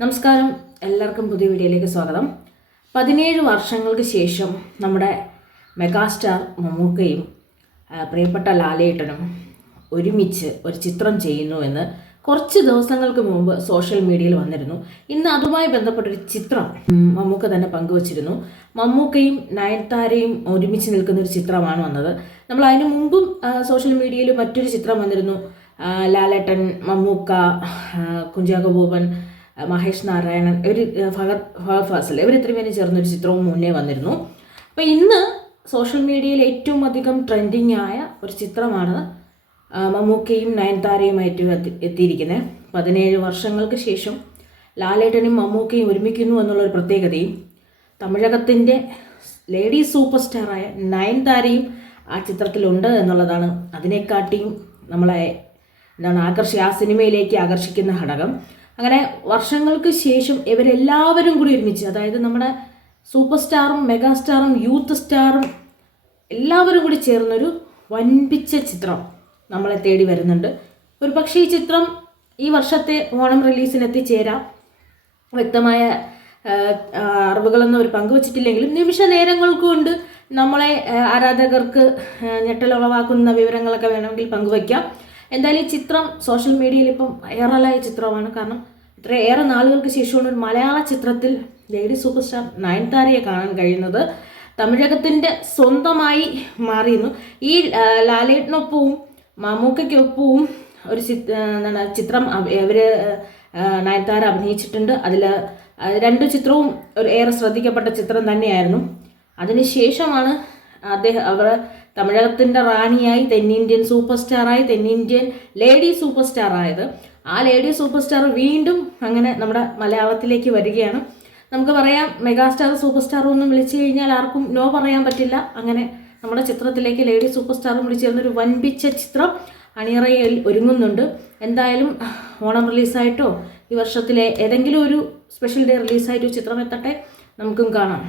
നമസ്കാരം. എല്ലാവർക്കും പുതിയ വീഡിയോയിലേക്ക് സ്വാഗതം. പതിനേഴ് വർഷങ്ങൾക്ക് ശേഷം നമ്മുടെ മെഗാസ്റ്റാർ മമ്മൂക്കയും പ്രിയപ്പെട്ട ലാലേട്ടനും ഒരുമിച്ച് ഒരു ചിത്രം ചെയ്യുന്നു എന്ന് കുറച്ച് ദിവസങ്ങൾക്ക് മുമ്പ് സോഷ്യൽ മീഡിയയിൽ വന്നിരുന്നു. ഇന്ന് അതുമായി ബന്ധപ്പെട്ടൊരു ചിത്രം മമ്മൂക്ക തന്നെ പങ്കുവച്ചിരുന്നു. മമ്മൂക്കയും നയൻതാരയും ഒരുമിച്ച് നിൽക്കുന്ന ഒരു ചിത്രമാണ് വന്നത്. നമ്മൾ അതിനു മുമ്പും സോഷ്യൽ മീഡിയയിൽ മറ്റൊരു ചിത്രം വന്നിരുന്നു. ലാലേട്ടൻ മമ്മൂക്ക കുഞ്ചാക്കോ മഹേഷ് നാരായണൻ ഇവർ ഫഹദ് ഫഹദ് ഫാസിൽ ഇവർ ഇത്രയും പേര് ചേർന്നൊരു ചിത്രവും മുന്നേ വന്നിരുന്നു. അപ്പോൾ ഇന്ന് സോഷ്യൽ മീഡിയയിൽ ഏറ്റവും അധികം ട്രെൻഡിങ് ആയ ഒരു ചിത്രമാണ് മമ്മൂക്കയും നയൻതാരയുമായിട്ട് എത്തി എത്തിയിരിക്കുന്നത്. പതിനേഴ് വർഷങ്ങൾക്ക് ശേഷം ലാലേട്ടനും മമ്മൂക്കയും ഒരുമിക്കുന്നു എന്നുള്ളൊരു പ്രത്യേകതയും തമിഴകത്തിന്റെ ലേഡി സൂപ്പർ സ്റ്റാറായ നയൻതാരയും ആ ചിത്രത്തിലുണ്ട് എന്നുള്ളതാണ് അതിനെക്കാട്ടിയും നമ്മളെ എന്താണ് ആകർഷി ആ സിനിമയിലേക്ക് ആകർഷിക്കുന്ന ഘടകം. അങ്ങനെ വർഷങ്ങൾക്ക് ശേഷം ഇവരെല്ലാവരും കൂടി ഒരുമിച്ച് അതായത് നമ്മുടെ സൂപ്പർ സ്റ്റാറും മെഗാ സ്റ്റാറും യൂത്ത് സ്റ്റാറും എല്ലാവരും കൂടി ചേർന്നൊരു വൻപിച്ച ചിത്രം നമ്മളെ തേടി വരുന്നുണ്ട്. ഒരു പക്ഷേ ഈ ചിത്രം ഈ വർഷത്തെ ഓണം റിലീസിന് എത്തിച്ചേരാം വ്യക്തമായ അറിവുകളൊന്നും അവർ പങ്കുവച്ചിട്ടില്ലെങ്കിലും നിമിഷ നേരങ്ങൾ കൊണ്ട് നമ്മളെ ആരാധകർക്ക് ഞെട്ടലുളവാക്കുന്ന വിവരങ്ങളൊക്കെ വേണമെങ്കിൽ പങ്കുവയ്ക്കാം. എന്തായാലും ഈ ചിത്രം സോഷ്യൽ മീഡിയയിൽ ഇപ്പം വൈറലായ ചിത്രമാണ്. കാരണം ഇത്രയേറെ നാളുകൾക്ക് ശേഷമാണ് ഒരു മലയാള ചിത്രത്തിൽ ലേഡി സൂപ്പർ സ്റ്റാർ നയൻതാരയെ കാണാൻ കഴിയുന്നത്. തമിഴകത്തിന്റെ സ്വന്തമായി മാറിയിരുന്നു. ഈ ലാലേട്ടിനൊപ്പവും മമ്മൂക്കയ്ക്കൊപ്പവും ഒരു എന്താണ് ചിത്രം ഇവർ നയൻതാര അഭിനയിച്ചിട്ടുണ്ട്. അതിൽ രണ്ട് ചിത്രവും ഒരു ഏറെ ശ്രദ്ധിക്കപ്പെട്ട ചിത്രം തന്നെയായിരുന്നു. അതിനുശേഷമാണ് അദ്ദേഹം അവർ തമിഴകത്തിന്റെ റാണിയായി തെന്നിന്ത്യൻ സൂപ്പർ സ്റ്റാറായി തെന്നിന്ത്യൻ ലേഡി സൂപ്പർ സ്റ്റാർ ആയത് ആ ലേഡി സൂപ്പർ സ്റ്റാർ വീണ്ടും അങ്ങനെ നമ്മുടെ മലയാളത്തിലേക്ക് വരികയാണ്. നമുക്ക് പറയാം മെഗാസ്റ്റാർ സൂപ്പർ സ്റ്റാർ ഒന്നും വിളിച്ചു കഴിഞ്ഞാൽ ആർക്കും നോ പറയാൻ പറ്റില്ല. അങ്ങനെ നമ്മുടെ ചിത്രത്തിലേക്ക് ലേഡി സൂപ്പർ സ്റ്റാറും വിളിച്ചു ഒരു വൻപിച്ച ചിത്രം അണിയറയിൽ ഒരുങ്ങുന്നുണ്ട്. എന്തായാലും ഓണം റിലീസായിട്ടോ ഈ വർഷത്തിലെ ഏതെങ്കിലും ഒരു സ്പെഷ്യൽ ഡേ റിലീസായിട്ടോ ചിത്രം എത്തട്ടെ നമുക്കും കാണാം.